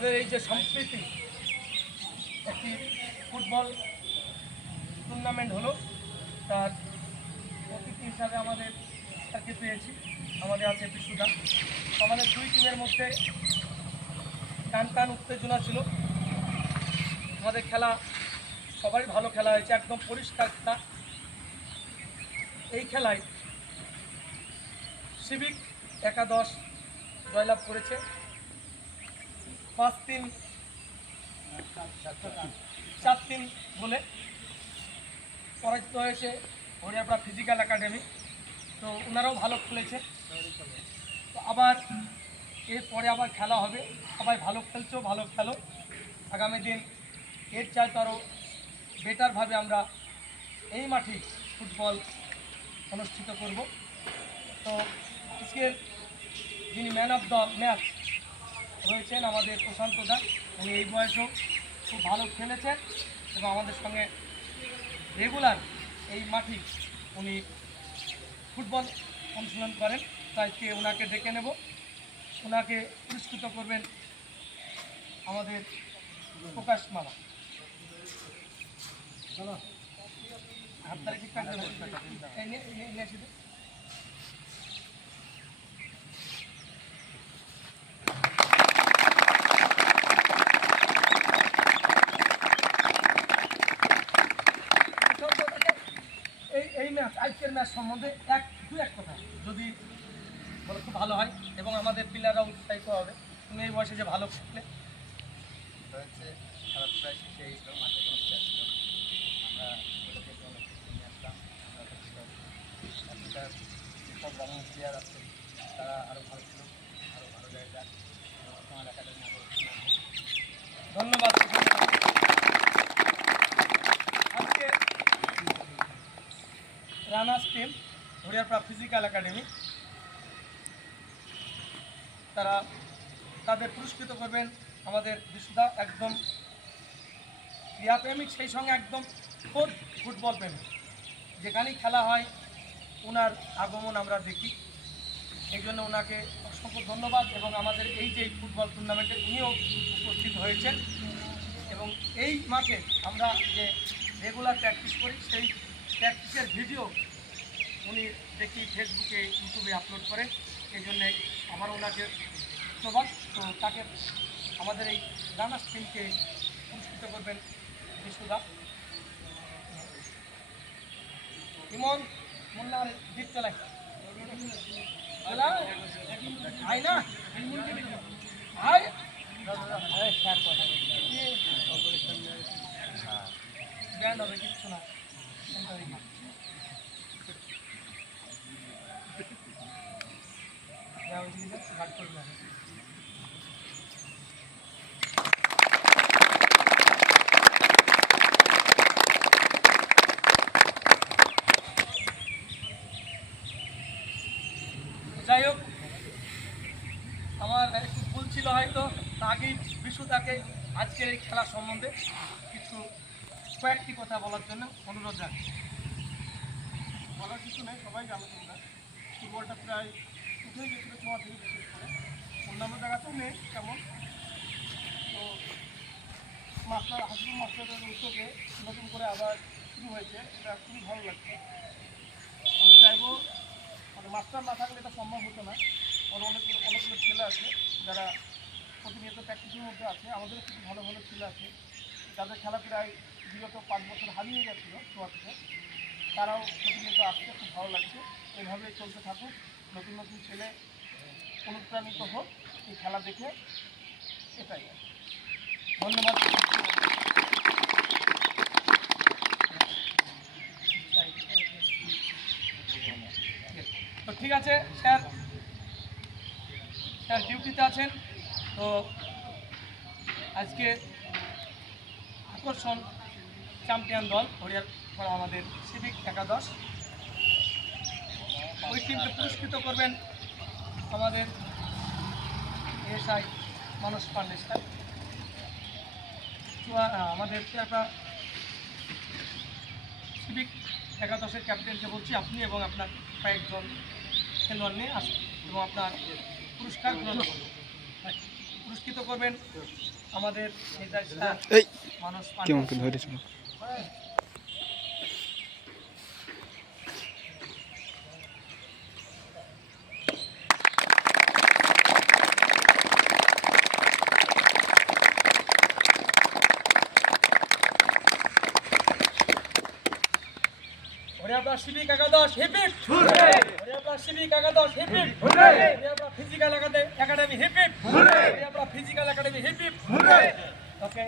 আমাদের এই যে সম্প্রীতি, একটি ফুটবল টুর্নামেন্ট হলো। তার অতিথি হিসাবে আমাদের তাকে পেয়েছি। আমাদের আছে বিশুদা। আমাদের দুই টিমের মধ্যে টান টান উত্তেজনা ছিল। আমাদের খেলা সবাই ভালো খেলা হয়েছে, একদম পরিষ্কার খেলা। এই খেলায় সিভিক একাদশ জয়লাভ করেছে। পাঁচ তিন চার তিন বলে পরাজিত হয়েছে হরিয়াপাড়া ফিজিক্যাল একাডেমি তো ওনারাও ভালো খেলেছে। তো আবার এরপরে আবার খেলা হবে। সবাই ভালো খেলছো, ভালো খেলো। আগামী দিন এর চাইতে আরও বেটারভাবে আমরা এই মাঠে ফুটবল অনুষ্ঠিত করব। তো আজকের যিনি ম্যান অফ দ্য ম্যাচ রয়েছেন আমাদের প্রশান্ত দা উনি এই বয়সেও খুব ভালো খেলেছেন এবং আমাদের সঙ্গে রেগুলার এই মাঠে উনি ফুটবল অনুশীলন করেন তাই কে ওনাকে ডেকে নেব ওনাকে পুরস্কৃত করবেন আমাদের প্রকাশ মামা হাততালি ঠিকঠাক দেবেন? এই নে- এই নে- এই নে এসে দে। এই এই ম্যাচ আজকের ম্যাচ সম্বন্ধে এক দু এক কথা। যদি বলে খুব ভালো হয় এবং আমাদের প্লেয়াররা উৎসাহিত হবে তুমি এই বয়সে যে ভালো খেললে হচ্ছে শেষে এই মাঠে কোনো প্লেয়ার ছিল আমরা কিছু নিয়ে আসলাম আমরা এখনকার যেসব রানিং প্লেয়ার আছে তারা আরও ভালো ছিল আরও ভালো জায়গা তোমার একাডেমি আরও ধন্যবাদ আজকে runners team Hariyarpara physical academy তারা তাদের পুরস্কৃত করবেন আমাদের বিশুদা একদম ক্রীড়াপ্রেমিক সেই সঙ্গে একদম খোদ ফুটবল প্রেমিক। যেখানেই খেলা হয় ওনার আগমন আমরা দেখি। এই জন্য ওনাকে অসংখ্য ধন্যবাদ এবং আমাদের এই যে ফুটবল টুর্নামেন্টে উনিও উপস্থিত হয়েছেন। এবং এই মাঠে আমরা যে রেগুলার প্র্যাকটিস করি, সেই ভিডিও উনি দেখি ফেসবুকে, ইউটিউবে আপলোড করেন এই জন্যে আমার ওনাকে ধন্যবাদ। তো তাকে আমাদের এই রানার্স টিমকে পুরস্কৃত করবেন বিশুদা ইমন মুন্নার জিত না? আই জ্ঞান হবে, কিচ্ছু না চিন্তা করি না। যা ওইদিকে যা, ঘাট করবে না। যাই হোক, আমার একটু ভুল ছিল হয়তো আগেই বিশু তাকে আজকের এই খেলা সম্বন্ধে কিছু, কয়েকটি কথা বলার জন্য অনুরোধ রাখি বলার কিছু নেই, সবাই জানো তোমরা। ফুটবলটা প্রায় উঠে গেছিল থেকে বিশেষ করে অন্যান্য জায়গাতেও নেই তেমন তো মাস্টার হাসিবুল মাস্টারের উদ্যোগে নতুন করে আবার শুরু হয়েছে এটা খুবই ভালো লাগছে আমি চাইব মানে মাস্টার না থাকলে এটা সম্ভব হতো না ওর অনেক অনেকগুলো ছেলে আছে যারা প্রতিনিয়ত প্র্যাকটিসের মধ্যে আছে আমাদেরও কিছু ভালো ভালো ছেলে আছে যাদের খেলা প্রায় বিগত পাঁচ বছর হারিয়ে গেছিল ছোঁয়া থেকে তারাও প্রতিনিয়ত আসছে খুব ভালো লাগছে। এভাবে চলতে থাকুক। নতুন নতুন ছেলে অনুপ্রাণিত হোক, এই খেলা দেখে এটাই ধন্যবাদ। তো ঠিক আছে, স্যার। স্যার, ডিউটিতে আছেন, তো আজকে আকর্ষণ চ্যাম্পিয়ন দল, হরিয়ার আমাদের সিভিক একাদশ। ওই টিমকে পুরস্কৃত করবেন আমাদের এসআই মানস পান্ডে স্যার। আমাদের একটা সিভিক একাদশের ক্যাপ্টেনকে বলছি আপনি এবং আপনার কয়েকজন খেলোয়াড় নিয়ে আসুন এবং আপনার পুরস্কার পুরস্কৃত করবেন আমাদের নির্দেশিকা এই ওরে আপনার শিবিক একাদশ হিপিপ ওরে আপনার শিবিক একাদশ হিপিপ ওরে আপনার ফিজিক্যাল একাডেমি হিপিপ ওরে আপনার ফিজিক্যাল একাডেমি হিপিপ ওকে